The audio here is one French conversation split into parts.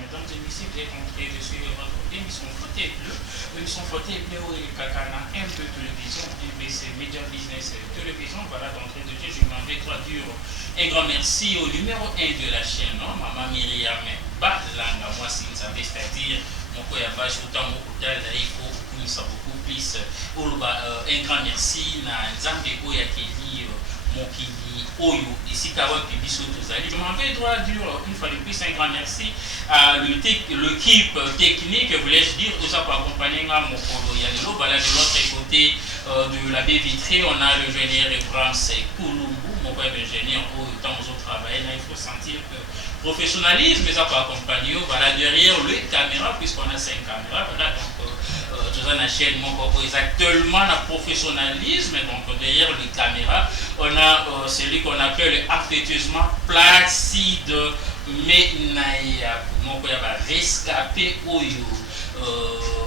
mesdames et messieurs, vous êtes en train de suivre votre émission Fauteuil Bleu. L'émission Fauteuil Bleu au Kakana M2 Télévision, BBC Media Business Télévision. Voilà, d'entrée de jeu, je m'en vais traduire un grand merci au numéro 1 de la chaîne, non? Maman Myriam Balanga, moi, si vous savez, c'est-à-dire, mon coyabage, autant mon hôtel, il faut beaucoup plus. Un grand merci à Nzambe Oyakeli, Mokili, Oyo, ici Kawa Pibiso Tozali. Je m'en vais droit dur, une fois de plus, un grand merci à l'équipe technique, voulais-je dire, tout ça pour accompagner Mokolo Yalelo. Voilà, de l'autre côté de la baie vitrée, on a l'ingénieur Brahms Koulumbu, mon web ingénieur, autant aux autres travailleurs, il faut sentir que professionnalisme, mais ça pour accompagner. Voilà, derrière les caméras, puisqu'on a 5 caméras, voilà, donc tout ça, la chaîne, actuellement, le professionnalisme, donc derrière les caméras, on a celui qu'on appelle affectueusement Placide Menaya, mon coeur va rescaper Oyo,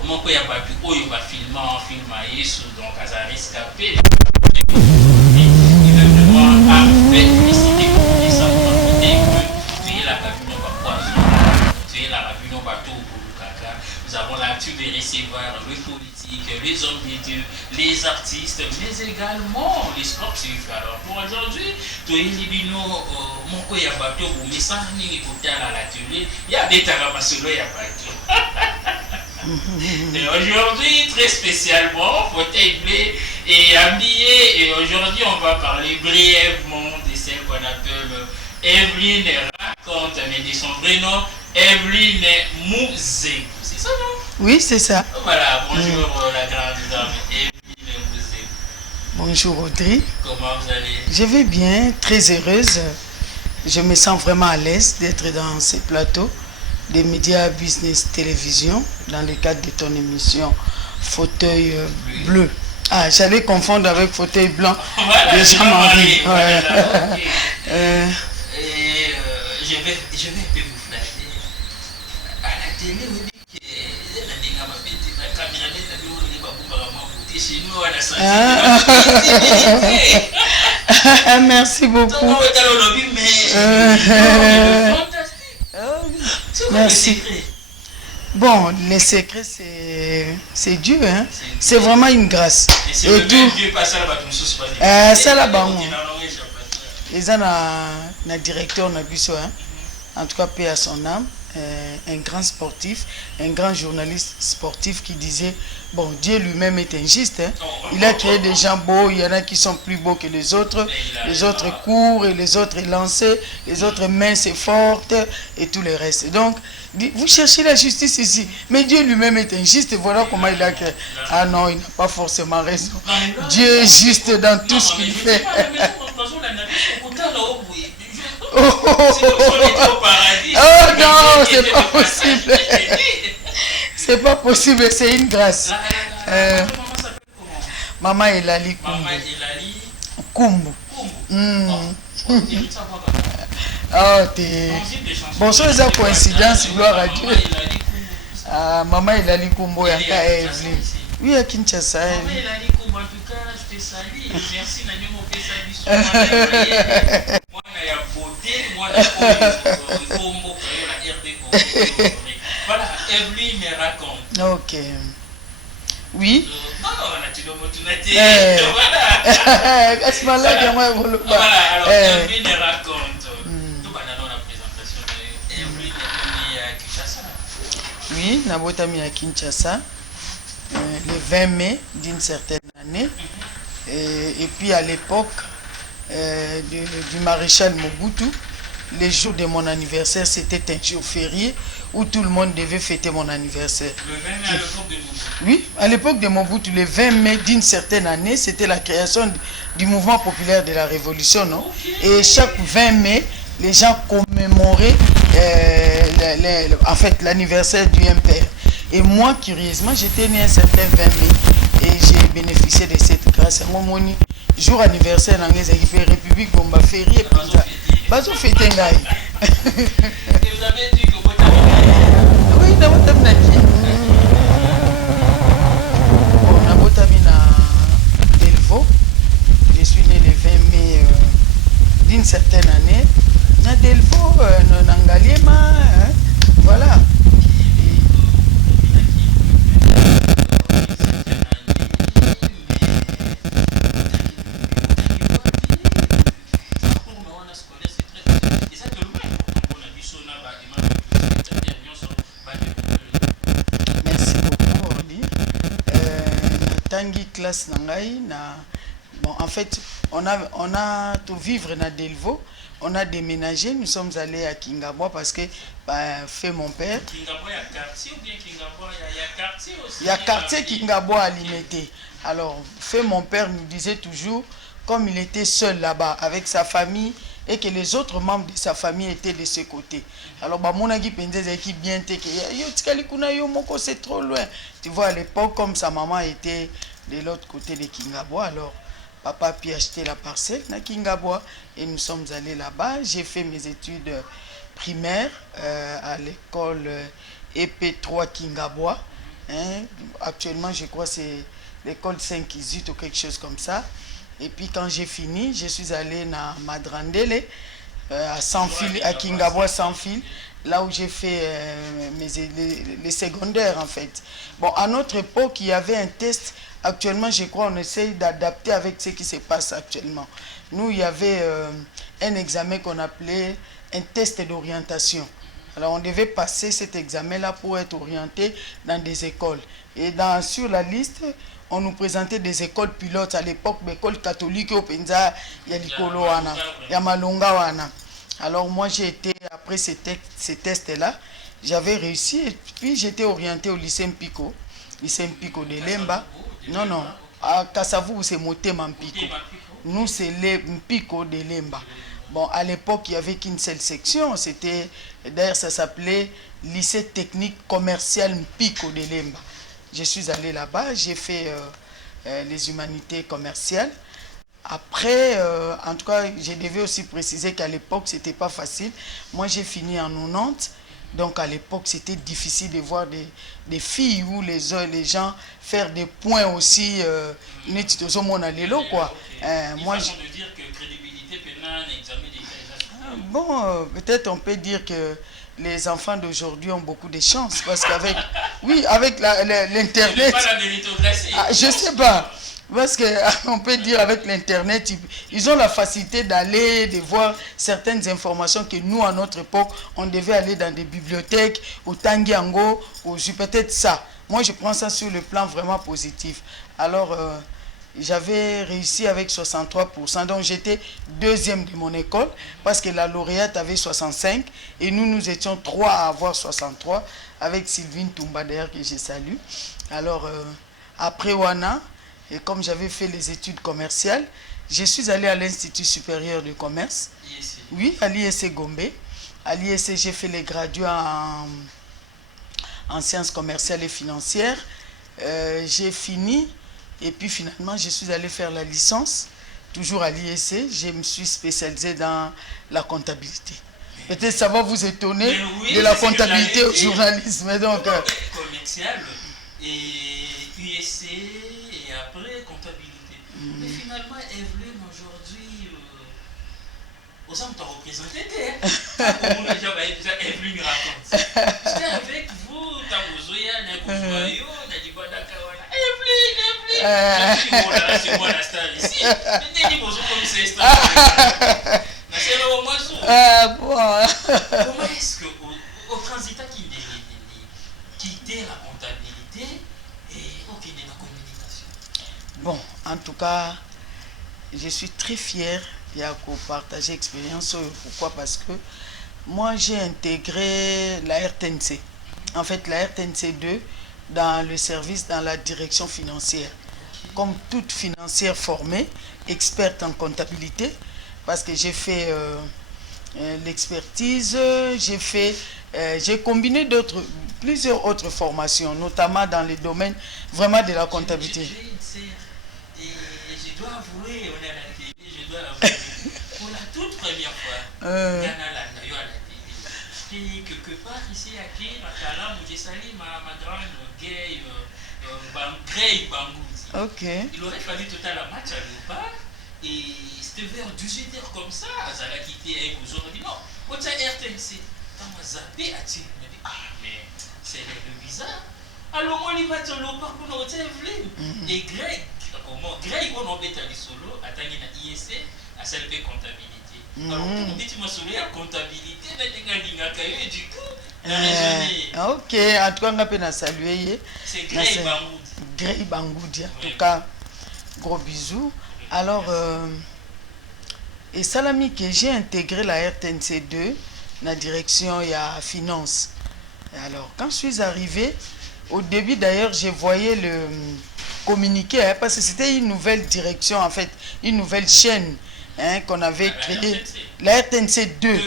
mon coeur va plus Oyo va filmer, donc à ça rescaper. Il veut vraiment féliciter pour les sapeurs-pompiers que tu es la cabine au poison, tu es la cabine au bateau. Nous avons l'actu des receveurs, les politiques, les hommes d'études, les artistes, mais également les sportifs. Alors pour aujourd'hui, tout est libino, mon co y a bateau, vous me sentez écouter à la télé, il y a des taramasolo, il y a bateau. Et aujourd'hui, très spécialement, Fauteuil Bleu est habillé, et aujourd'hui on va parler brièvement de celle qu'on appelle Evelyne raconte, mais de son vrai nom, Evelyne Mouzé. C'est ça, non? Oui, c'est ça. Voilà, bonjour la grande dame, Evelyne Mouzé. Bonjour Audrey. Comment vous allez? Je vais bien, très heureuse. Je me sens vraiment à l'aise d'être dans ces plateaux des médias business télévision dans le cadre de ton émission Fauteuil Bleu. Ah, j'allais confondre avec Fauteuil Blanc. Voilà, déjà Marie. Ouais. Voilà, okay. Je vais un peu vous flasher. À la télé, on dit que la caméra est chez nous, à la santé. Merci beaucoup. Merci. Bon, les secrets, c'est Dieu, hein? C'est vraiment une grâce. Et c'est le même Dieu, pas ça là-bas, ça là-bas, ils ont un directeur, hein? En tout cas, paix à son âme, un grand sportif, un grand journaliste sportif qui disait, bon, Dieu lui-même est injuste, hein? Il a créé des gens beaux, il y en a qui sont plus beaux que les autres courent et les autres lancés, les autres minces et fortes et tout le reste. Donc, vous cherchez la justice ici, mais Dieu lui-même est injuste et voilà comment il a créé. Ah non, il n'a pas forcément raison. Dieu est juste dans tout ce qu'il fait. Oh non, c'est pas possible. C'est pas possible, c'est une grâce. Maman Elali Kumbu. Oh, bon, ça c'est une coïncidence, gloire à Dieu. Maman Elali Kumbu et Evelyne. Oui, à Kinshasa. Maman Elali Kumbu, en tout cas, je te salue. Merci, Nanyamo Pessabi. Moi, il y a beauté, moi, voilà, Evelyne me raconte. Ok. Oui. Voilà, alors Evelyne me raconte. Tout va dans la présentation de Evelyne à Kinshasa. Oui, Nabotami à Kinshasa, le 20 mai d'une certaine année. Et puis à l'époque du maréchal Mobutu, le jour de mon anniversaire, c'était un jour férié où tout le monde devait fêter mon anniversaire. Le 20 mai à l'époque de Mobutu? Oui, à l'époque de Mobutu, le 20 mai d'une certaine année, c'était la création du mouvement populaire de la Révolution, non? Okay. Et chaque 20 mai, les gens commémoraient en fait l'anniversaire du MPR. Et moi, curieusement, j'étais né un certain 20 mai et j'ai bénéficié de cette grâce. Mon jour anniversaire dans les République Bomba férié. Bazo fêté ngai. Et vous avez dit que vous avez... Oui, dans votre naki. Bon, na botami na Delvaux. Je suis né le 20 mai d'une certaine année. Na Delvaux, na Ngaliema, voilà. tangi classe nangai na bon en fait on a tout vivre na Delvaux, on a déménagé, nous sommes allés à Kingabwa parce que fait mon père. Kingabwa, il y a quartier ou bien Kingabwa, il y a quartier aussi. Il y a quartier Kingabwa à Limité. Alors fait mon père nous disait toujours, comme il était seul là-bas avec sa famille et que les autres membres de sa famille étaient de ce côté. Alors mon ami pensait qui bien que c'est trop loin. Tu vois à l'époque comme sa maman était de l'autre côté de Kingabwa, alors papa a pu acheter la parcelle à Kingabwa et nous sommes allés là-bas. J'ai fait mes études primaires à l'école EP3 Kingabwa. Hein? Actuellement, je crois que c'est l'école 5 Izut ou quelque chose comme ça. Et puis quand j'ai fini, je suis allé à Madrandele, à Sans-Fil, à Kingabwa Sans-Fil, là où j'ai fait les secondaires en fait. Bon, à notre époque, il y avait un test. Actuellement, je crois on essaye d'adapter avec ce qui se passe actuellement. Nous, il y avait un examen qu'on appelait un test d'orientation. Alors, on devait passer cet examen-là pour être orienté dans des écoles. Et sur la liste, on nous présentait des écoles pilotes à l'époque, l'école catholique au Penza, il y a l'Ikolo Wana, il y a Malonga Wana. Alors, moi, j'ai été, après ces tests-là, j'avais réussi et puis j'étais orienté au lycée Mpiko de Lemba. Non, à Kassavou, c'est Motema Mpiko. Nous, c'est les Mpiko de Lemba. Bon, à l'époque, il n'y avait qu'une seule section. C'était, d'ailleurs, ça s'appelait lycée technique commercial Mpiko de Lemba. Je suis allé là-bas, j'ai fait les humanités commerciales. Après, en tout cas, je devais aussi préciser qu'à l'époque, ce n'était pas facile. Moi, j'ai fini en 90. Donc, à l'époque, c'était difficile de voir des filles ou les gens faire des points aussi. Quoi. Moi, je de dire que crédibilité, bon, peut-être on peut dire que les enfants d'aujourd'hui ont beaucoup de chance parce qu'avec oui, avec l'internet, je sais pas, parce qu'on peut dire avec l'internet, ils ont la facilité d'aller, de voir certaines informations que nous, à notre époque, on devait aller dans des bibliothèques, au Tangiango, peut-être ça. Moi, je prends ça sur le plan vraiment positif. Alors, j'avais réussi avec 63%, donc j'étais deuxième de mon école parce que la lauréate avait 65 et nous étions 3 à avoir 63 avec Sylvine Toumba d'ailleurs que je salue. Alors après Wana, et comme j'avais fait les études commerciales, je suis allé à l'Institut supérieur de commerce. Oui, à l'ISC Gombe. À l'ISC, j'ai fait les graduats en sciences commerciales et financières. J'ai fini. Et puis finalement, je suis allé faire la licence, toujours à l'ISC. Je me suis spécialisé dans la comptabilité. Peut-être ça va vous étonner de la comptabilité au journalisme. Donc, commercial et USC et après comptabilité. Mais finalement, Evelyne aujourd'hui, aux hommes t'ont représenté. Evelyne raconte. J'étais avec vous, t'as besoin d'un c'est moi la star ici. Comment est-ce que au transitat qui quitter la comptabilité et au quitter la communication? Bon, en tout cas, je suis très fière de partager l'expérience. Pourquoi? Parce que moi, j'ai intégré la RTNC. En fait, la RTNC 2 dans le service, dans la direction financière. Comme toute financière formée, experte en comptabilité, parce que j'ai fait l'expertise, j'ai combiné plusieurs autres formations, notamment dans les domaines vraiment de la comptabilité. J'ai une sœur, et je dois avouer, on est à la télé, je dois avouer, pour la toute première fois, et quelque part ici à Ké, j'ai sali ma grande Grey Bangou. Ok. Il aurait fallu tout à la match à Léopard et c'était vers 18h comme ça. Ça a quitté avec vous autres. On dit non, quand tu as RTNC, tu as zappé à Tir. On a dit ah, mais c'est bizarre. Alors on y va sur Léopard pour nous Evelyne. Et Greg, on a mis à solo, à Tangi na ISC, à CLP comptabilité. Alors on dit tu m'as soulevé à comptabilité, du coup, ok, en tout cas, on a salué. C'est Grey Bangou. Grey Bangoudi. En tout cas, gros bisous. Alors, et Salami, que j'ai intégré la RTNC2, la direction et la finance. Et alors, quand je suis arrivé, au début d'ailleurs, je voyais le communiqué, hein, parce que c'était une nouvelle direction, en fait, une nouvelle chaîne hein, qu'on avait créée, la RTNC2,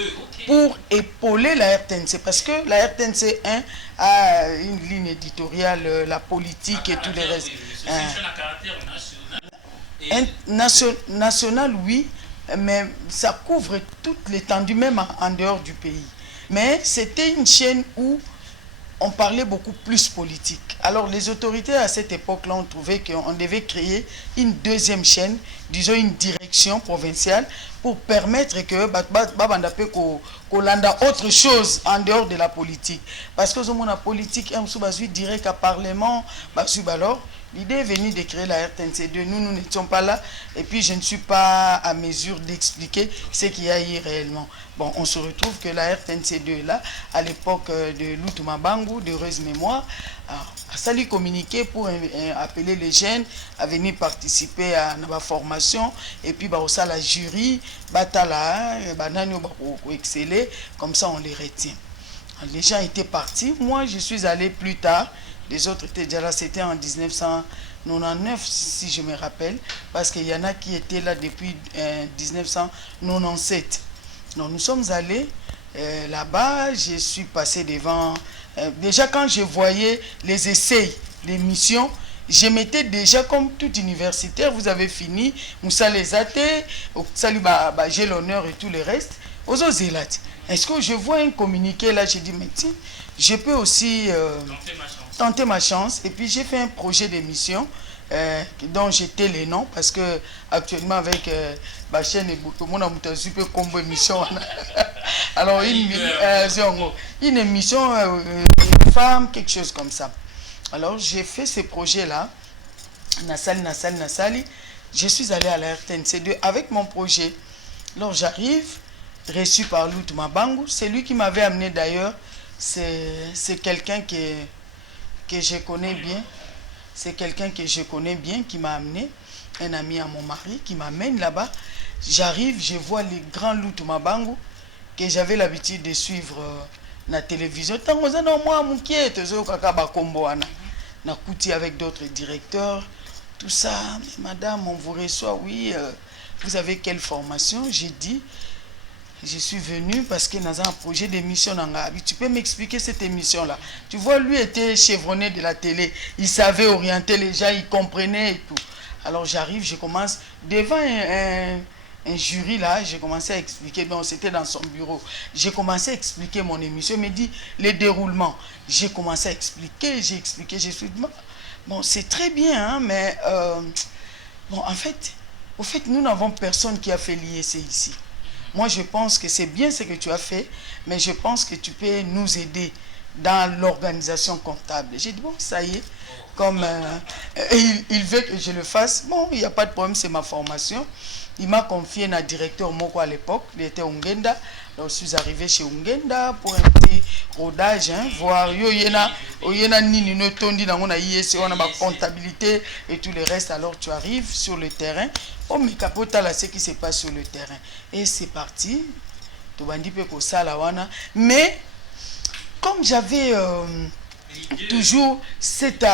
pour épauler la RTNC, parce que la RTNC 1 a une ligne éditoriale, la politique et tous les restes. National, oui, mais ça couvre toute l'étendue, même en dehors du pays. Mais c'était une chaîne où on parlait beaucoup plus politique. Alors les autorités à cette époque-là ont trouvé qu'on devait créer une deuxième chaîne, disons une direction provinciale, pour permettre que Babandapé landa autre chose en dehors de la politique. Parce que la politique est direct à Parlement, alors l'idée est venue de créer la RTNC2. Nous n'étions pas là et puis je ne suis pas à mesure d'expliquer ce qu'il y a eu réellement. Bon, on se retrouve que la RTNC2 est là, à l'époque de Lutuma Bangu, d'heureuse mémoire, a sali communiquer pour appeler les jeunes à venir participer à la formation et puis aussi la jury, batala, exceller, comme ça on les retient. Les gens étaient partis, moi je suis allé plus tard. Les autres étaient déjà là, c'était en 1999, si je me rappelle, parce qu'il y en a qui étaient là depuis 1997. Donc nous sommes allés là-bas, je suis passé devant... déjà quand je voyais les essais, les missions, je m'étais déjà comme tout universitaire, vous avez fini, Moussa les athées, j'ai l'honneur et tout le reste. Est-ce que je vois un communiqué là, j'ai dit, mais tiens, je peux aussi... tenter ma chance et puis j'ai fait un projet d'émission dont j'étais les noms parce que actuellement avec ma chaîne et tout le monde a super combo émission alors une émission une femme quelque chose comme ça. Alors j'ai fait ce projet là Nasali, je suis allé à la RTNC2 avec mon projet. Alors j'arrive reçu par Lutuma Bangu, c'est lui qui m'avait amené d'ailleurs, c'est quelqu'un que je connais bien, c'est quelqu'un que je connais bien qui m'a amené, un ami à mon mari qui m'amène là-bas. J'arrive, je vois les grands Lutuma Bangu que j'avais l'habitude de suivre la télévision. Tant que moi, avec d'autres directeurs, tout ça. Mais madame, on vous reçoit, oui, vous avez quelle formation? J'ai dit, je suis venu parce que dans un projet d'émission, tu peux m'expliquer cette émission-là? Tu vois, lui était chevronné de la télé, il savait orienter les gens, il comprenait et tout. Alors j'arrive, je commence devant un jury là, j'ai commencé à expliquer, bon, c'était dans son bureau. J'ai commencé à expliquer mon émission, il me dit les déroulements. J'ai commencé à expliquer, j'ai expliqué, j'ai dit, bon, c'est très bien, hein, mais bon, en fait, au fait, nous n'avons personne qui a fait l'IEC ici. Moi, je pense que c'est bien ce que tu as fait, mais je pense que tu peux nous aider dans l'organisation comptable. J'ai dit, bon, ça y est, comme il veut que je le fasse, bon, il n'y a pas de problème, c'est ma formation. Il m'a confié un directeur Moko à l'époque, il était Ungenda. Donc, je suis arrivé chez Ungenda pour un petit rodage, hein, voir, on a comptabilité et tout le reste. Alors, tu arrives sur le terrain. Oh, mais capota là, ce qui se passe sur le terrain. Et c'est parti. Mais, comme j'avais toujours cette...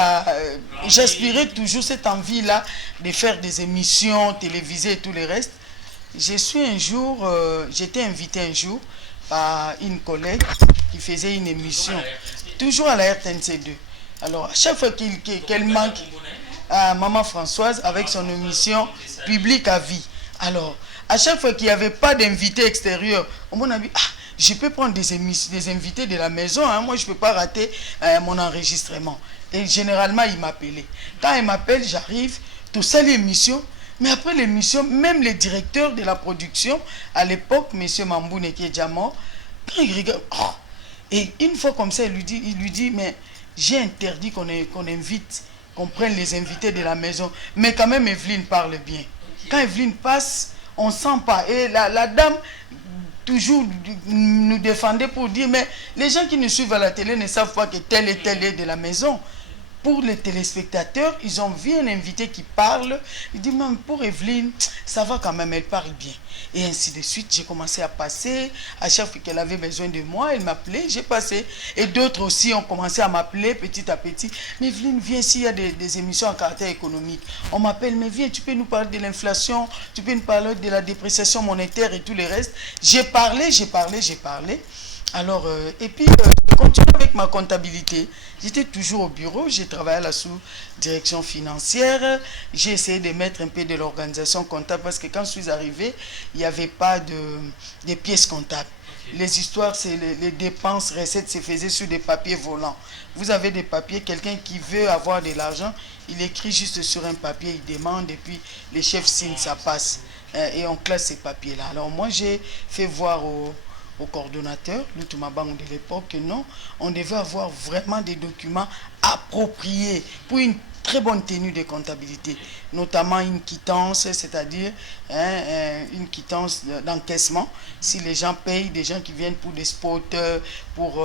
j'aspirais toujours cette envie-là de faire des émissions télévisées et tout le reste. Je suis un jour... j'étais invité un jour par une collègue qui faisait une émission, toujours à la RTNC2. Alors, à chaque fois qu'elle manque... Maman Françoise avec son émission Public à vie. Alors, à chaque fois qu'il n'y avait pas d'invité extérieur, on a dit, je peux prendre des invités de la maison, hein, moi je ne peux pas rater mon enregistrement. Et généralement, il m'appelait. Quand il m'appelle, j'arrive, tout ça l'émission, mais après l'émission, même les directeurs de la production, à l'époque, M. Mamboune qui est déjà mort, quand il regarde, et une fois comme ça, il lui dit, mais j'ai interdit qu'on invite, qu'on prenne les invités de la maison. Mais quand même, Evelyne parle bien. Quand Evelyne passe, on ne sent pas. Et la dame, toujours nous défendait pour dire, mais les gens qui nous suivent à la télé ne savent pas que tel et tel est de la maison. pour les téléspectateurs, ils ont vu un invité qui parle. Il dit, même pour Evelyne, ça va quand même, elle parle bien. Et ainsi de suite, j'ai commencé à passer. À chaque fois qu'elle avait besoin de moi, elle m'appelait, j'ai passé. Et d'autres aussi ont commencé à m'appeler petit à petit. Mais Evelyne, viens, s'il y a des émissions à caractère économique. On m'appelle, mais viens, tu peux nous parler de l'inflation, tu peux nous parler de la dépréciation monétaire et tout le reste. J'ai parlé. Alors, et puis, je continue avec ma comptabilité. J'étais toujours au bureau, j'ai travaillé à la sous-direction financière. J'ai essayé de mettre un peu de l'organisation comptable parce que quand je suis arrivé, il n'y avait pas de pièces comptables. Les histoires, c'est les dépenses, recettes se faisaient sur des papiers volants. Vous avez des papiers, quelqu'un qui veut avoir de l'argent, il écrit juste sur un papier, il demande et puis les chefs signent, ça passe. Et on classe ces papiers-là. Alors moi, j'ai fait voir au coordonnateur, Lutumabang de l'époque, que non, on devait avoir vraiment des documents appropriés pour une très bonne tenue de comptabilité, notamment une quittance, c'est-à-dire une quittance d'encaissement. Si les gens payent, des gens qui viennent pour des spots, pour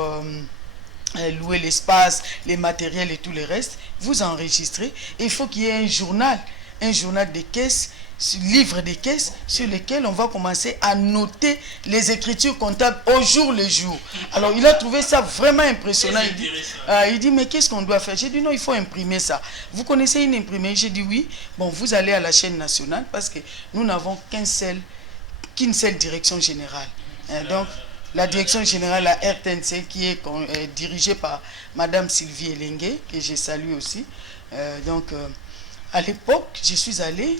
louer l'espace, les matériels et tout le reste, vous enregistrez. Et il faut qu'il y ait un journal de caisse, livre des caisses sur lesquels on va commencer à noter les écritures comptables au jour le jour. Alors il a trouvé ça vraiment impressionnant. Il dit mais qu'est-ce qu'on doit faire? J'ai dit non, il faut imprimer ça. Vous connaissez une imprimée? J'ai dit oui. Bon, vous allez à la chaîne nationale parce que nous n'avons qu'une seule direction générale. Donc la direction générale, la RTNC, qui est dirigée par Madame Sylvie Elengue, que je salue aussi. À l'époque, je suis allé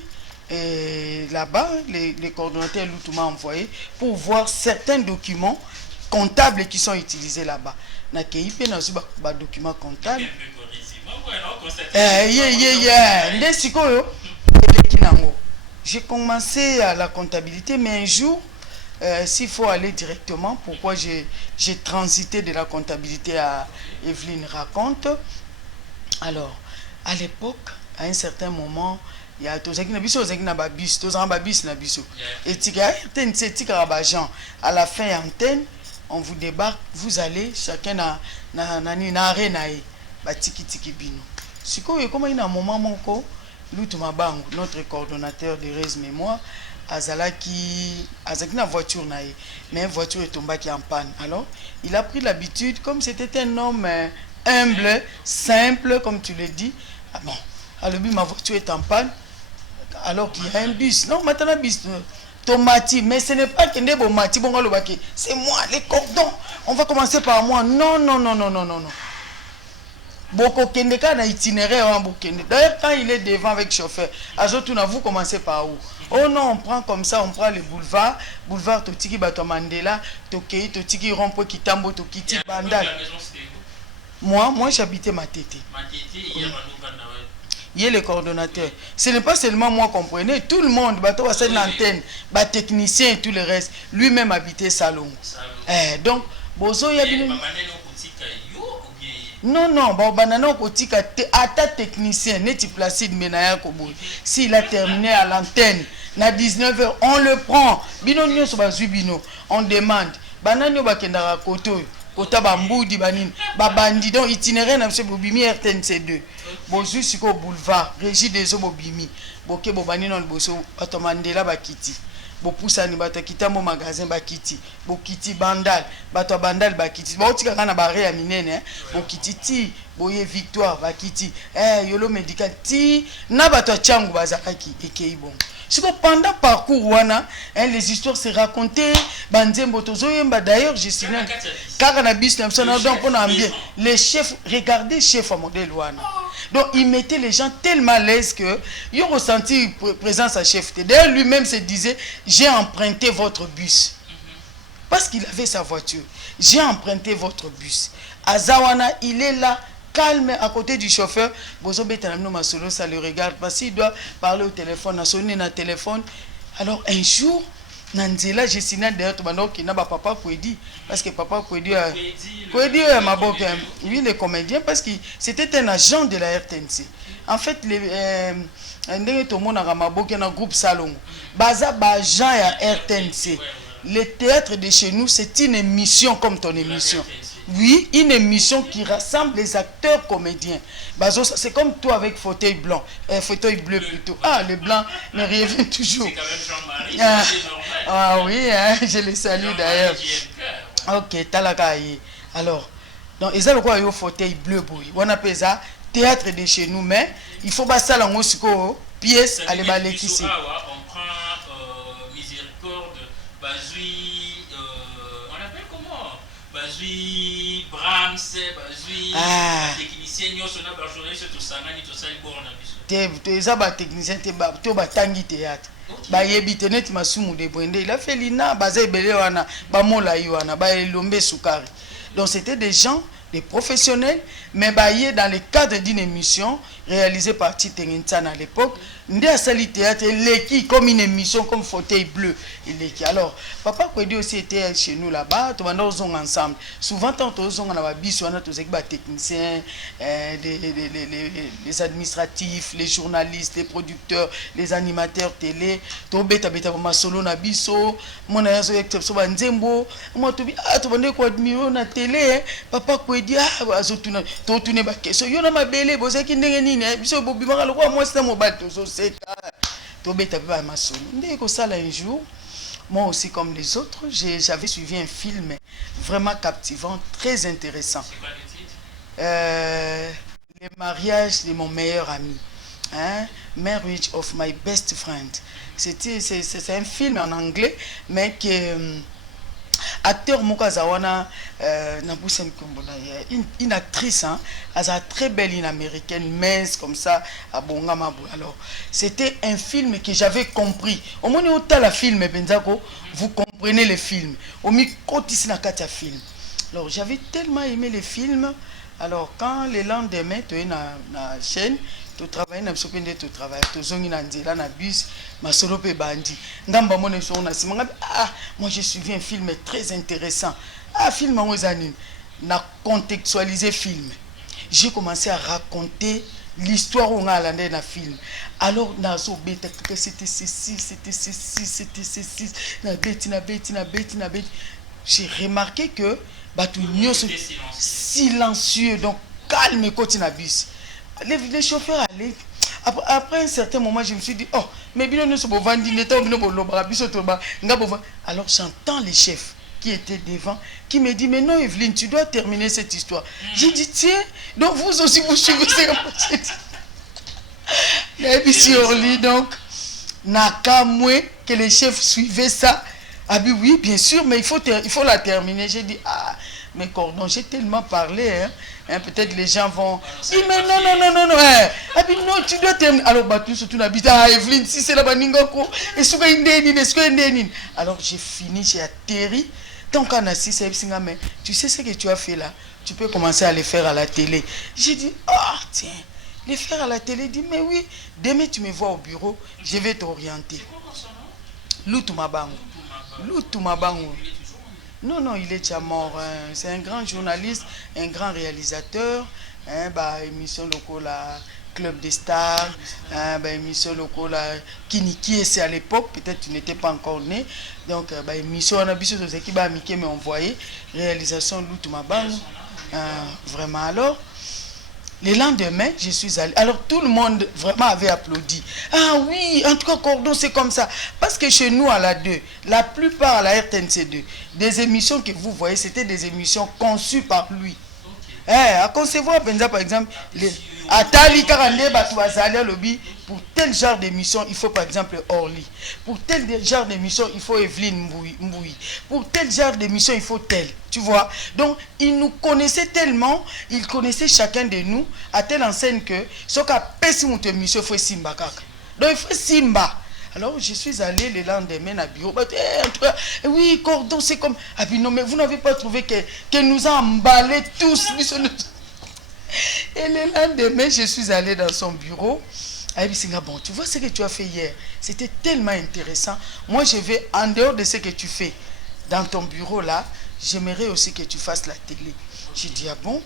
là-bas, les coordonnateurs Loutou m'a envoyé pour voir certains documents comptables qui sont utilisés là-bas. Documents comptables. J'ai commencé à la comptabilité, mais un jour, s'il faut aller directement, pourquoi j'ai transité de la comptabilité à Evelyne raconte. Alors, à l'époque, à un certain moment, il y a tous à la fin antenne, on vous débarque, vous allez, chacun na tiki tiki bino. Comment il y a un moment, notre coordonnateur de Rez Mémoire, Azalaki na voiture naïe, mais une voiture est tombée en panne. Alors, il a pris l'habitude, comme c'était un homme humble, simple, comme tu le dis. Ah bon, alors ma voiture est en panne, alors qu'il y a un bus. Non, maintenant bus, tomati, mais ce n'est pas que bon mati, bon c'est moi, les cordons. On va commencer par moi. Non. Beaucoup Kendeka na itinéraire en Bokende. D'ailleurs, quand il est devant avec chauffeur, Azotuna, vous commencez par où? Oh non, on prend comme ça, on prend le boulevard Totiki Bato Mandela, Tokei, Totiki Rompo Kitambo, Tokiti Bandal. Moi j'habitais Matete. Il est le coordonnateur. Ce n'est pas seulement moi, comprenez, tout le monde, Bato Wasset l'antenne, technicien et tout le reste, lui-même habitait Salon. Donc, Bozo Yabine. Non, banana kotika ata technicien neti Placide Menaya Kobo. S'il a terminé à l'antenne, na 19h, on le prend. Bino nyoso bazui bino, on demande. Banano bakendara koto, kota bamboudi banin, babandi donc itinéraire na monsieur Bobimi RTNC2. Bozu siko boulevard, régie des Bobimi. Boke bobani non boso Batomandela bakiti. Bopusani bato kitambo magasin bakiti bokiti bandal bato bandal bakiti baotika kana bare ya minene bokiti ti boye victoire bakiti yolo médical ti na bato changu bazakaki ekei bon siko pendant parcours wana les histoires se raconter banzembo tozoyemba. D'ailleurs je signale kaka na bis na msana donc pour ambier les chefs, regardez chef à modèle wana. Donc il mettait les gens tellement à l'aise que ils ont ressenti présence à chef. D'ailleurs lui-même se disait j'ai emprunté votre bus. Parce qu'il avait sa voiture. J'ai emprunté votre bus. Azawana, il est là, calme à côté du chauffeur. Bozo Betanamno Masolo, ça le regarde parce qu'il doit parler au téléphone, à sonner dans le téléphone. Alors un jour, Nanzela, j'ai signé d'ailleurs qui n'a pas papa Kouedi. Parce que papa Kouedi a lui le comédien, parce que c'était un agent de la RTNC. En fait, tout le monde a un groupe Salon. Baza Bajan à RTNC. Le théâtre de chez nous, c'est une émission comme ton émission. Oui, une émission qui rassemble les acteurs comédiens. C'est comme toi avec fauteuil blanc, fauteuil bleu plutôt. Ah, le blanc me revient toujours. C'est quand même Jean-Marie, Ah, c'est normal. ah oui, hein, je le salue d'ailleurs. Ouais. Ok, talakaï. Alors, donc, ils ont quoi au fauteuil bleu, boy. On appelle ça théâtre de chez nous, mais il faut pas ça en musico, pièce, aller balayer ici. On prend Miséricorde, Bazui, on appelle comment Bazui, Brahms, Bazui, technicien, nous sommes dans la journée, tout ça, tout ça, il technicien, tu théâtre. Ba yebite net masumu de Bwende, il a fait l'ina, bazé belé wana, ba mola yuana, ba elombe soukari. Donc c'était des gens, des professionnels, mais baillés dans le cadre d'une émission réalisée par Tite Ngentan à l'époque. Ndé a sali théâtre, l'équipe comme une émission, comme fauteuil bleu. Alors, Papa Kwedi aussi était chez nous là-bas, tout le monde ensemble. Souvent, tant on a des techniciens, les administratifs, les journalistes, les producteurs, les animateurs télé, tout beta beta ma solo na biso, mon azo exception banzembo, moi tout ah tout bande ko admiro na télé, Papa Kwedi ah azotuna to tune ba keso yo na mabele bozaki ndenge nini biso bobi maka lokwa moi c'est mon bateau c'est to beta ba ma solo. Ndé ko sala un jour. Moi aussi, comme les autres, j'avais suivi un film vraiment captivant, très intéressant. C'est quoi le titre? Le mariage de mon meilleur ami. Hein? Marriage of my best friend. C'est un film en anglais, mais que acteur Mukazawana, une actrice, hein, elle est très belle, une américaine, mince comme ça, à Bongamabu. Alors, c'était un film que j'avais compris. Au moins, autant le film, vous comprenez le film. Au mi-côté, film. Alors, j'avais tellement aimé le film. Alors, quand le lendemain, tu es dans la chaîne, tu travailles dans le tu travailles, tu es dans le bus, ma solo pe bandi. Moi, j'ai suivi un film très intéressant. Ah, film en Ozanin. Na contextualisé film. J'ai commencé à raconter l'histoire où on a dans le film. Alors, c'était ceci, c'était ceci, c'était ceci. J'ai remarqué que silencieux, donc calme côté na bus. Les chauffeurs allaient. Après un certain moment, je me suis dit, oh, mais bien nous sommes vendus, alors j'entends les chefs qui étaient devant, qui me dit, mais non Evelyne, tu dois terminer cette histoire. J'ai dit, tiens, donc vous aussi vous suivez ça. Donc, Nakamwe, que les chefs suivaient ça. Ah oui, bien sûr, mais il faut la terminer. J'ai dit, ah, mais Cordon, j'ai tellement parlé, hein. Peut-être les gens vont dire, mais non, ah puis non, tu dois terminer. Alors, Batu, surtout, ah, Evelyne, si c'est la Baningoko, alors j'ai fini, j'ai atterri. Tant qu'on a 6, mais tu sais ce que tu as fait là, tu peux commencer à les faire à la télé. J'ai dit, ah, tiens, les faire à la télé, dit, mais oui, demain tu me vois au bureau, je vais t'orienter. Loutumabango. Non, il est déjà mort. Hein. C'est un grand journaliste, un grand réalisateur. Hein, émission locale, Club des Stars. Hein, émission locale, Kiniki, c'est à l'époque. Peut-être tu n'étais pas encore né. Donc, émission, on a vu sur ce qui m'a envoyé. Réalisation Loutumabango. Vraiment, alors. Le lendemain, je suis allé. Alors, tout le monde vraiment avait applaudi. Ah oui, en tout cas, Cordon, c'est comme ça. Parce que chez nous, à la 2, la plupart à la RTNC2, des émissions que vous voyez, c'était des émissions conçues par lui. À concevoir, par exemple, Atali Karande Batouazali Lobby, pour tel genre d'émission, il faut par exemple Orly. Pour tel genre d'émission, il faut Evelyne Mbouy. Pour tel genre d'émission, il faut tel. Tu vois? Donc, il nous connaissait tellement, il connaissait chacun de nous, à telle enseigne que, ce qu'a pété mon émission, il faut Simba Kaka. Donc, il faut Simba. Alors, je suis allé le lendemain à bureau. Oui, Cordon, c'est comme. Ah, puis non, mais vous n'avez pas trouvé qu'elle nous a emballés tous. Et le lendemain, je suis allé dans son bureau. Elle dit, bon, tu vois ce que tu as fait hier. C'était tellement intéressant. Moi, je vais, en dehors de ce que tu fais dans ton bureau là, j'aimerais aussi que tu fasses la télé. J'ai dit, ah bon?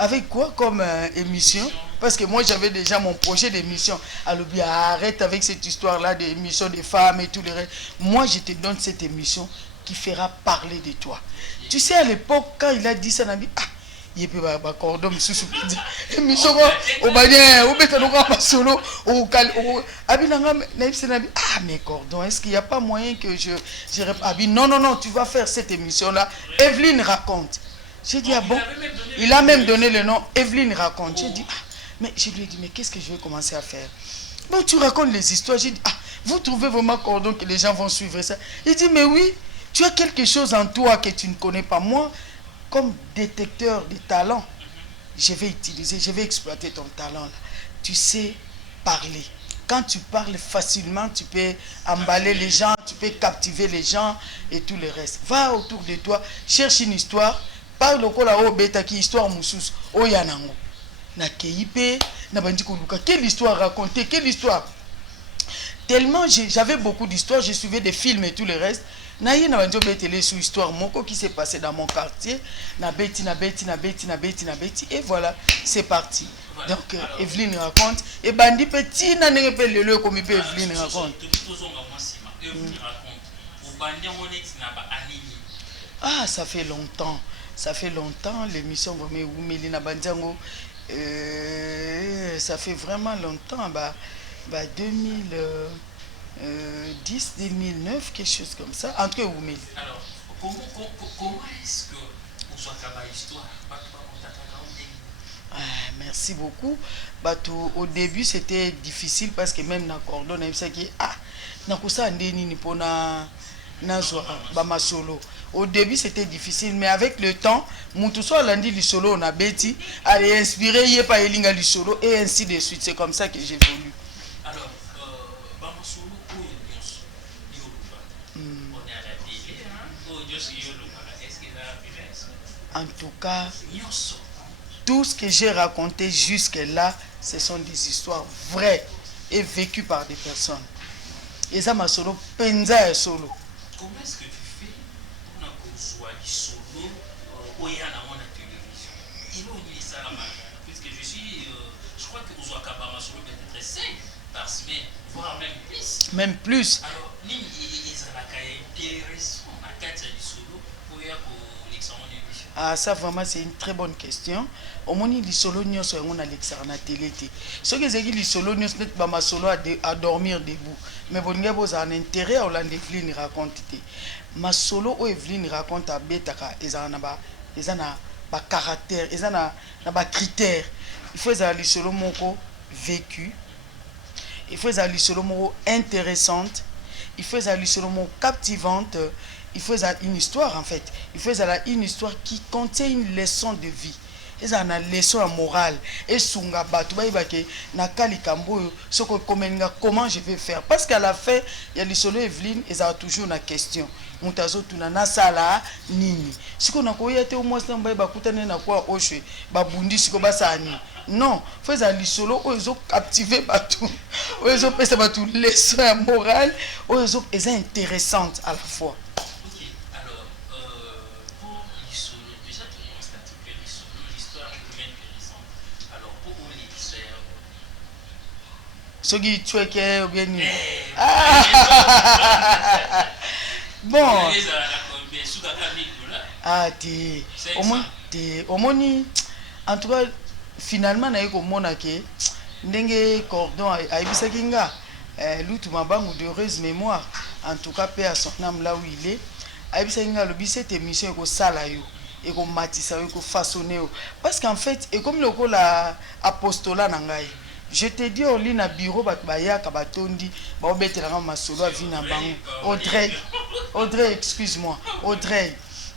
Avec quoi comme émission? Parce que moi, j'avais déjà mon projet d'émission. Alors, arrête avec cette histoire-là d'émission des femmes et tout le reste. Moi, je te donne cette émission. qui fera parler de toi. Tu sais, à l'époque, quand il a dit ça, on a dit, ah, il peut pas cordon, monsieur Soupidi. Et monsieur, au bannier, au bétanou, solo, au cal, au abilanga, ah, mais cordon, est-ce qu'il n'y a pas moyen que je non, non, non, tu vas faire cette émission-là. Evelyne raconte. J'ai dit, ah bon, il a même donné le nom, Evelyne raconte. J'ai dit, ah, mais je lui ai dit, mais qu'est-ce que je vais commencer à faire? Bon, tu racontes les histoires. J'ai dit, ah, vous trouvez vraiment cordon que les gens vont suivre ça? Il dit, mais oui, tu as quelque chose en toi que tu ne connais pas. Moi, comme détecteur de talent, je vais utiliser, je vais exploiter ton talent là. Tu sais parler. Quand tu parles facilement, tu peux emballer les gens, tu peux captiver les gens et tout le reste. Va autour de toi, cherche une histoire, parle au kola o beta qui histoire moussous, o yanango. Na keipe, na bandiko luka. Quelle histoire raconter? Quelle histoire? Tellement j'avais beaucoup d'histoires, je suivais des films et tout le reste. Naïe na banjo betele sous histoire moko qui s'est passé dans mon quartier. Na beti, et voilà, c'est parti. Voilà. Donc Evelyne raconte et bandi petit na nenge pe lelo comme pe Evelyne raconte. Ah, ça fait longtemps. Ça fait longtemps l'émission vraiment où Melina Bandiango ça fait vraiment longtemps 2010, 2009, quelque chose comme ça. Entre vous, Mélie. Alors, comment est-ce que vous soit histoire? Merci beaucoup. Au début, c'était difficile parce que même dans Cordon, on sait que au début, c'était difficile, mais avec le temps, Moutousso a lundi le solo, on a bêti, a inspiré, il n'y a pas Elinga le solo, et ainsi de suite. C'est comme ça que j'ai voulu. Alors, en tout cas, tout ce que j'ai raconté jusque-là, ce sont des histoires vraies et vécues par des personnes. Et ça m'a solo, penza et solo. Comment est-ce que tu fais pour qu'on soit solo au Yana à la télévision? Il est ça la puisque je crois que vous avez solo peut-être 5 par semaine, voire même plus. Même plus. Alors, il y a intéressant à 4 solo pour l'examen d'émission. Ah, ça vraiment c'est une très bonne question. Au moins les solo n'y sont on a l'examen à télé. Ce que c'est que les solo n'y sont pas ma solo à dormir debout. Mais bon, il y a un intérêt à Evelyne raconte. Ma solo où Evelyne raconte à Betaka, ils ont un caractère, ils ont un critère. Il faut que les solo moko vécu. Il faut que les solo moko intéressante. Il faut que les solo moko captivante. Il faut une histoire en fait. Il faut une histoire qui contient une leçon de vie. Ils ont une leçon morale. Et sunga batuba ibake na kalikambo soko komenga comment je vais faire parce qu'à la fin il y a les solo Evelyne ils ont toujours une question. Mutazo tuna na sala nini. Siko na koya te au moins na mba bakutane na kwa oshwe babundi siko basani. Non, faut les solo ils ont captivé batou. Ils ont fait batou leçon morale, ils ont intéressantes à la fois. Ce qui tu es ou bien bon ah t'es au moins en tout cas finalement na yeko mona ke ndenge cordon aibisa kinga lutu mabangu de heureuse mémoire en tout cas paix à son âme là où il est aibisa kinga le bi cette émission ko sala yo et ko matisa yo ko façonner parce qu'en fait et comme le ko la apostolat na ngai. Je te dis au lit na bureau baya kabatondi ba obetela nga masolo a vina bango Audrey excuse-moi Audrey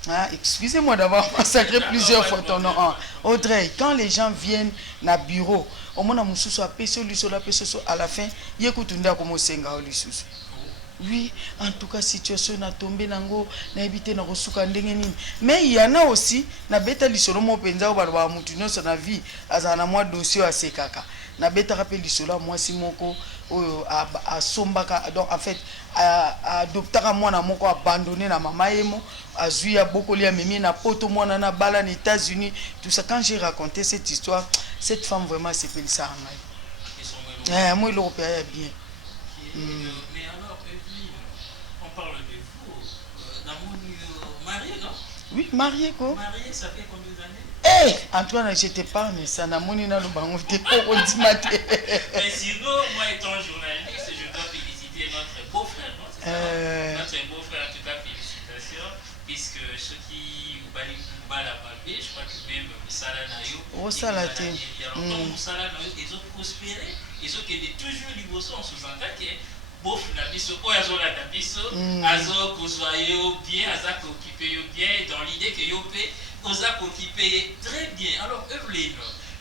hein, excusez-moi d'avoir massacré plusieurs fois ton nom Audrey quand les gens viennent na bureau au mona mususu apeso lisolo à la fin yekutunda ko mosenga o lisusu. Oui, en tout cas situation na tombé nango na éviter na kosuka ndenge nini mais il y en a aussi na beta lisolo mo penza o ba mutu nyonso na vie azana mwa dossier a sekaka na beta rappel lisolo moi si moko oyo a sombaka donc en fait a docteur mwana moko abandonné na mama yemo azui ya bokoli ya mimi na poto mwana na bala aux États-Unis tout ça quand j'ai raconté cette histoire cette femme vraiment s'est fait ça en moi l'européen est bien mais alors Evelyne on parle de vous Oui, marié quoi. Marié, ça fait combien d'années? Eh, Antoine, je t'épargne, ça n'a mon ina le bango, t'es pas au dimaté. Mais sinon, moi étant journaliste, je dois féliciter notre beau-frère, non? C'est ça? Notre beau-frère, en tout cas, félicitations, puisque ceux qui ont la babé, je crois que même Moussala Nayo, Moussala Nayo, ils ont prospéré, ils ont été toujours libérés en sous-entend que bof na biso, oyazola na biso, azo kozwa yo bien, aza occupé yo bien, dans l'idée que yo pe, oza occupé très bien. Alors, Evelyne,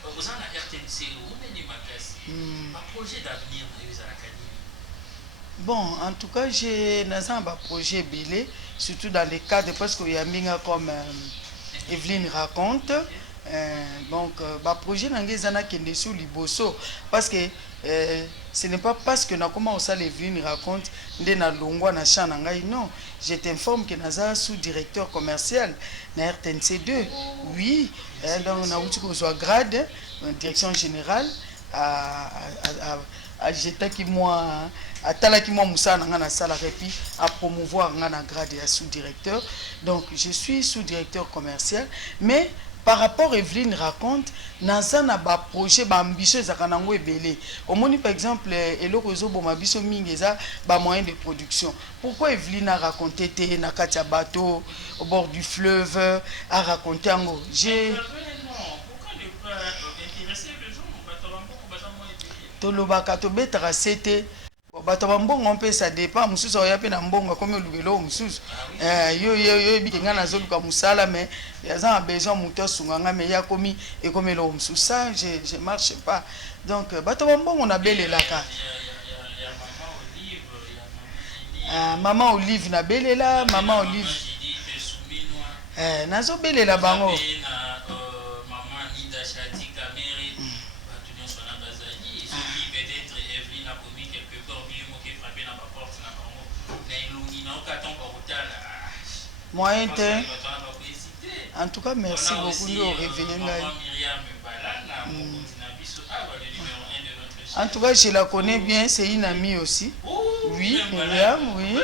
vous en avez RTNC, vous menez ma classe, un projet d'avenir, vous avez bon, en tout cas, j'ai un projet belé, surtout dans les cadres, parce qu'il y a un comme Evelyne raconte. Donc, le projet d'Angezana qui est sur Liboso, parce que ce n'est pas parce que comment ça Evelyne raconte, non, je t'informe que Naza sous-directeur commercial na RTNC2, oui, donc on a soit grade, direction générale, à jeter qui moi. Atala ki moi Moussa na sala repi à promouvoir na grade ya sous-directeur. Donc je suis sous-directeur commercial, mais par rapport à Evelyne raconte naza na ba projet ba ambition ezaka nango ebele. Omoni par exemple eloko zo boma biso mingi eza ba moyen de production. Pourquoi Evelyne a raconté te na kati ya bateau au bord du fleuve a raconté ango. J'ai pourquoi ne pas intéresser les gens au bateau tolobaka tobetaka sete bato bambongo mpe ça dépend mususu oya pe na mbongo comme lubelo mususu yo bikinga na zoluka musala mais yaza besoin muto sunganga mais ya komi et comme lo mususu ça je marche pas donc bato bambongo na belelaka maman Olive na belela maman Olive nazo belela bango moyen te. En tout cas, merci beaucoup de revenir. En tout cas, je la connais bien, c'est une amie aussi. Oui, Myriam, oui,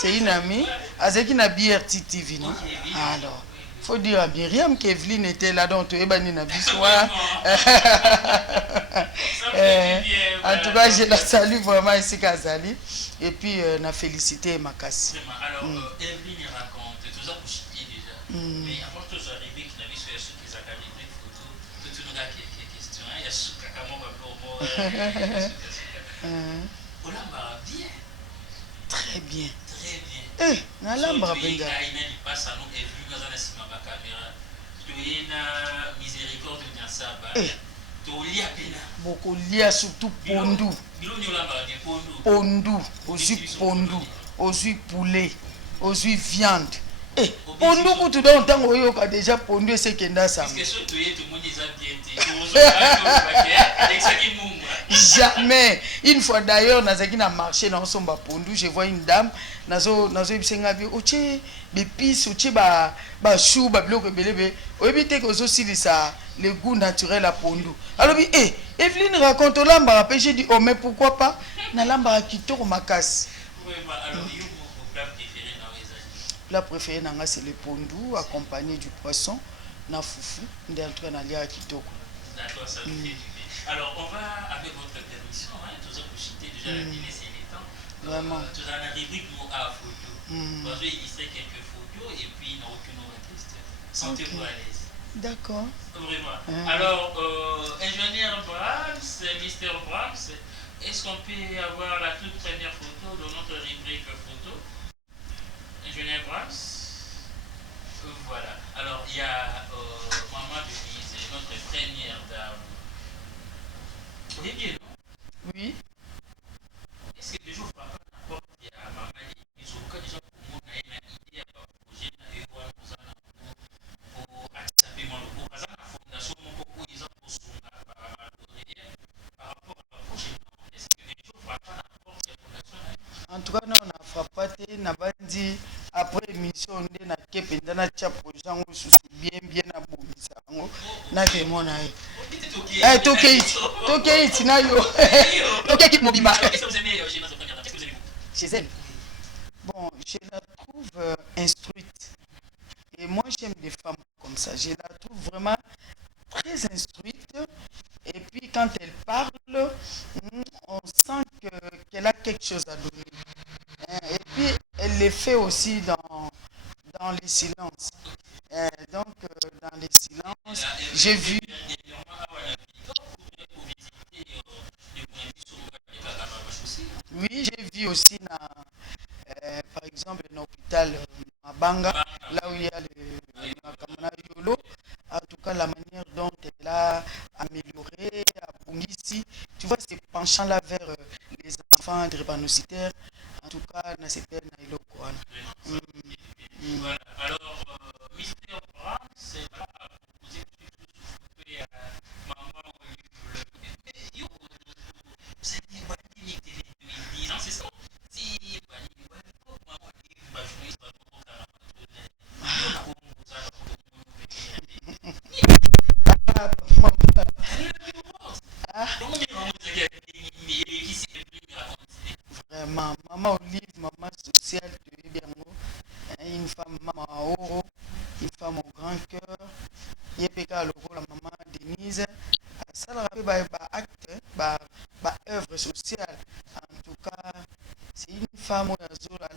c'est une amie. Avec une BRT TV, non? Alors, il faut dire à Myriam qu'Evelyne était là, donc tu es banni na bissoir. En tout cas, je la salue vraiment ici, Kazali. Et puis, on a félicité Makassi. Alors, Evelyne raconte. Mais avant de arriver, qui n'avait sur les académies de photos, tout le monde a quelques questions. Il y a ce cacamon Olamba bien. Très bien. Très bien. Eh, Nalamba bien. Il passe à nous et vu dans un estimant ma caméra. Tu es na miséricorde de Niasaba. Tu lis à peine. Beaucoup lia surtout pondu. Pondu. Aussi pondu. Aussi poulet. Aussi viande. Eh, pondu kutu don tango yoka déjà pondu c'est kenda ça. Parce que ce tuyé tout le monde est bien. Jamais. Une fois d'ailleurs, nazaki na marché dans son pondu, je vois une dame, nazo ibisenga bi oche bepis oche ba chou ba biloko belebe. Oyebite ko zo silisa le goût naturel à pondu. Alors bi Evelyne raconte lamba après j'ai dit oh mais pourquoi pas na lamba kitoko makasi. Oui, alors plat préféré nanga c'est le pondu accompagné du poisson na fufu ndé en tout cas na lia kitoko. D'accord, ça me fait du bien. Alors on va avec votre permission tous vous citer déjà la télé c'est les temps. Vraiment. Tous en la rubrique nous à photo. On va illustrer quelques photos et puis nous aucune autre question. Sentez-vous à l'aise. D'accord. Vraiment. Alors ingénieur Brahms, Mister Brahms, est-ce qu'on peut avoir la toute première photo de notre rubrique photo? Ingénieur Brahms. Voilà. Alors, il y a Maman Denise, notre première dame. Vous voyez bien, non? Oui. Est-ce que déjà, papa n'apporte à Maman Denise, au cas déjà pour moi, il y a une idée à projet, pour accepter mon logo. Parce que la fondation, mon coco, ils ont pour son par rapport à la prochaine. Est-ce que déjà, papa n'apporte à la fondation? En tout cas, non, on a frappé, on a bandi. Après l'émission, on a kepe dans la chapeau, j'en ai bien à Boumisa. Na ke mona eh toke na yo toke ki mobima. Chez elle. Bon, je la trouve instruite. Et moi j'aime des femmes comme ça. Je la trouve vraiment très instruite. Et puis quand elle parle, on sent qu'elle a quelque chose à donner. Et puis elle le fait aussi dans les silences. Donc dans les silences, j'ai vu... Oui, j'ai vu aussi par exemple un hôpital à Banga, là où il y a le Makamana Yolo. En tout cas, la manière dont elle a amélioré, à Bungisi, tu vois, ces penchants-là vers les enfants drépanocytaires, en tout cas, dans ces pays, voilà. Alors, Mister Brown, c'est pas à proposer que maman Olive. C'est des bannis qui étaient 2010 ans, c'est ça? Si, maman Olive, bah, je ne sais pas trop vraiment, maman Olive, maman sociale, une femme maman Oro, une femme au grand cœur, Yepeka Logo, la maman Denise, ça le rappelle bah acte, bah œuvre sociale. En tout cas, c'est une femme où la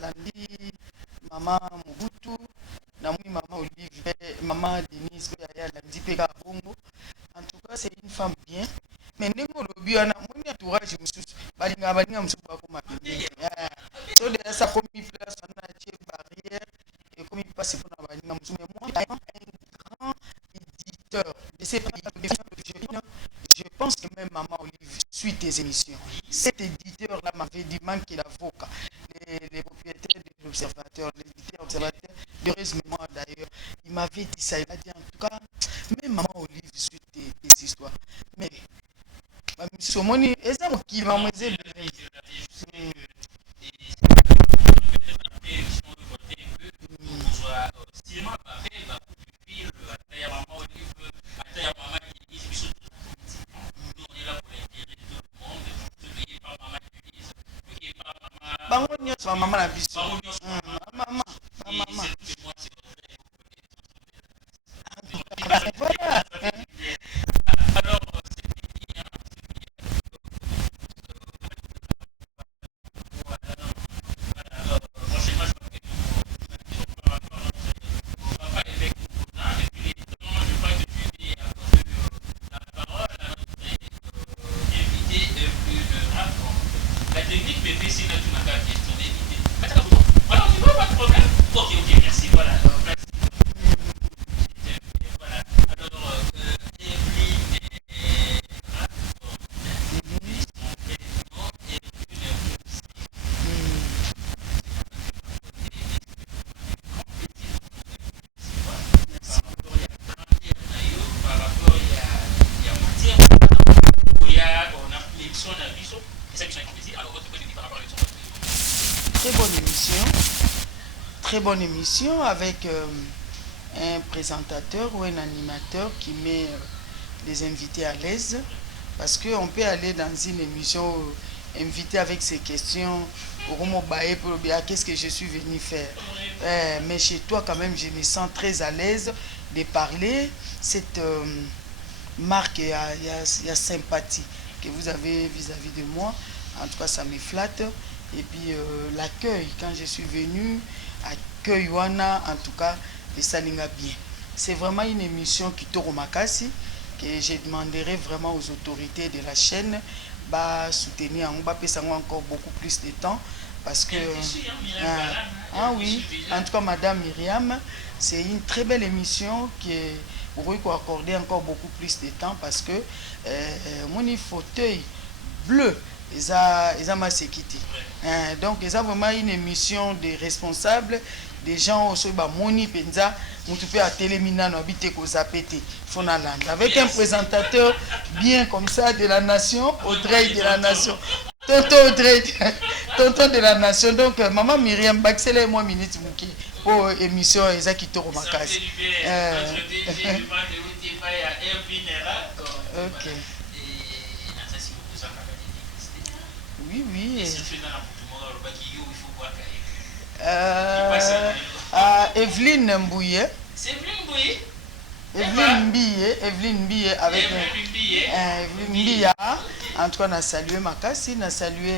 landi, maman Mobutu, namuni maman Olive, maman Denise, la landi Peka Bongo. En tout cas, c'est une femme bien. Mais ndenge lobi wana moni entourage mosusu balinga mosusu bakoma pembeni so déjà ça comme place wana atie barrière et comme il passe pour na balinga mosusu mais moi un grand éditeur de ces je pense que même maman Olive suit tes émissions. Cet éditeur là m'avait dit manque l'avocat les propriétaires de l'observateur l'éditeur observateur de mémoire d'ailleurs il m'avait dit ça il a dit en tout cas même maman Olive suit tes histoires mais somoni eza mokili mamweze bango nyonso bamama na biso mama voilà. Très bonne émission avec un présentateur ou un animateur qui met les invités à l'aise parce qu'on peut aller dans une émission invité avec ses questions qu'est-ce que je suis venu faire mais chez toi quand même je me sens très à l'aise de parler cette marque il y a sympathie que vous avez vis-à-vis de moi en tout cas ça me flatte et puis l'accueil quand je suis venu accueil wana en tout cas et salinga bien c'est vraiment une émission qui toro makasi que je demanderai vraiment aux autorités de la chaîne bah soutenir on va passer encore beaucoup plus de temps parce que oui en tout cas madame Myriam c'est une très belle émission qui est pour accorder encore beaucoup plus de temps parce que mon fauteuil bleu ils ont ma sécurité donc ils ont vraiment une émission des responsables des gens au ba moni penza mutupe à télémina no habité ko zapete fonaland avec un présentateur bien comme ça de la nation Audrey de la nation tonton Audrey tonton de la nation donc maman Myriam Baxele moi minute muki pour émission eza kitoko makasi OK oui Evelyne Mbouye. C'est Evelyne Mbouye. Evelyne Mbie avec Evelyne Mbie. En tout cas, on a salué Makassi, on a salué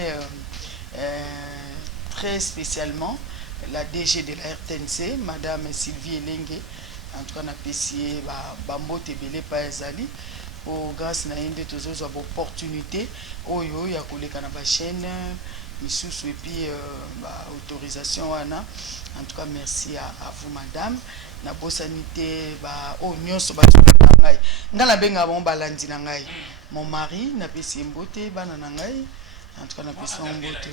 très spécialement la DG de la RTNC, Madame Sylvie Elenge. En tout cas, on a apprécié Bambo Tebele Paezali. Grâce à une de toutes opportunités, il y a une chaîne, et puis autorisation. En tout cas, merci à vous, madame. Na bo sanité nyonso ba ngai ngala benga bon balandi na ngai mon mari na pesi mbote bana na ngai en tout cas na pesi mbote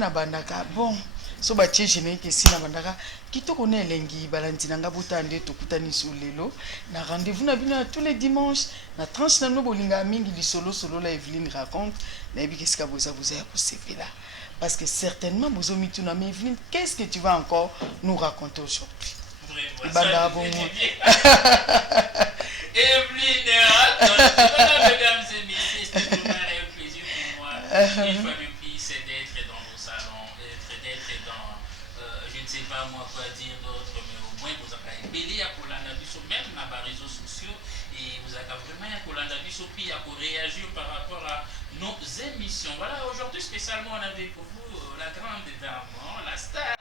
na bandaka bon so ba tche ne ke sina bandaka kitoko na elengi balandi na nga botande tokutani sur lelo na rendez-vous na bino tous les dimanches na tranche na no bolinga mingi li solo la Evelyne raconte na bi qu'est-ce que vous ya ko sepela. Parce que certainement, mais Evelyne, qu'est-ce que tu vas encore nous raconter aujourd'hui? Evelyne, mesdames et messieurs, c'est toujours un plaisir pour moi. Une fois de plus, c'est d'être dans vos salons, d'être dans, je ne sais pas moi quoi dire d'autre, mais au moins vous avez belé à Kolandabiso, même dans les réseaux sociaux, et vous avez vraiment à Kolandabiso, puis à réagir par rapport à nos émissions. Voilà, aujourd'hui spécialement on avait pour vous la grande dame, la star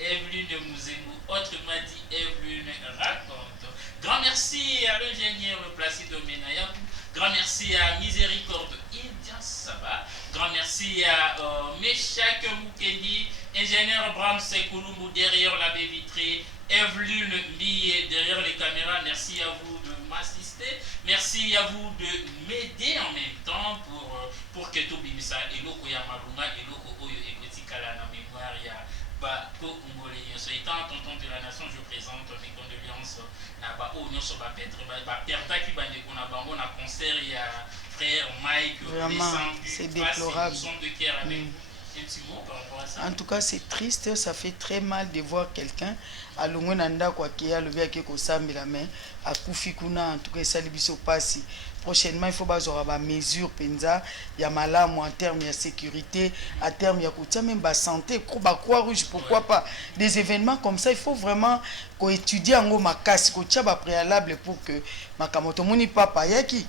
Evelyne de Mouzemou, autrement dit Evelyne raconte. Grand merci à l'ingénieur Placide Menaya, grand merci à Miséricorde India Saba, grand merci à Meshak Moukendi, ingénieur Bram Sekouloumou derrière la baie vitrée, Evelyne Mbie derrière les caméras. Merci à vous de m'assister, merci à vous de m'aider en même temps pour que tout bimisa et loko ya marunga et loko oyo ekoti kala na mémoire ya ba ko ngolé so étant tonton de la nation. Je présente mes condoléances na ba o nyonso ba petre ba perda ki bande ko na bango na concert ya frère Mike. Vraiment c'est déplorable. En tout cas, c'est triste, ça fait très mal de voir quelqu'un à l'Ongonanda quoi qui a levé avec Kosambi la main à Koufikuna. En tout cas, ça lui passe. Prochainement, il faut avoir des mesures penza, il y a malam en termes de sécurité, à terme il y a même de santé, Croix-Rouge, pourquoi pas des événements comme ça. Il faut vraiment qu'on étudie en haut ma casse, qu'on tient préalable pour que ma kamoto moni papa yaki.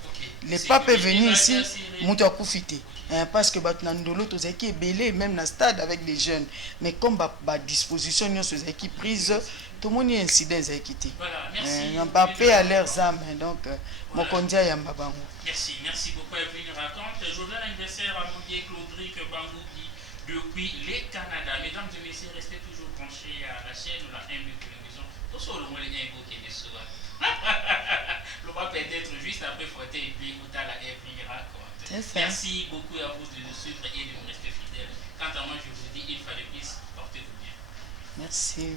Le pape est venu ici, mouto a koufité. Parce que Batnandolo, tous qui est belé, même dans le stade avec les jeunes. Mais comme la disposition, nous sommes qui prise, tout le monde est incident qui quitté. Voilà, merci. On pas paix à leurs âmes. Donc, mon condia yamba. Merci beaucoup Evelyne raconte. Journal anniversaire à Moudier Claudric Bangoudi depuis les Canada. Mesdames et messieurs, restez toujours branchés à la chaîne ou la MB Télévision. Tout ça, le moins les infos qui est sur. Le va peut-être juste après fouetter et puis écouter la Evelyne raconte. Merci beaucoup à vous de nous suivre et de nous rester fidèles. Quant à moi, je vous dis une fois de plus, portez-vous bien. Merci.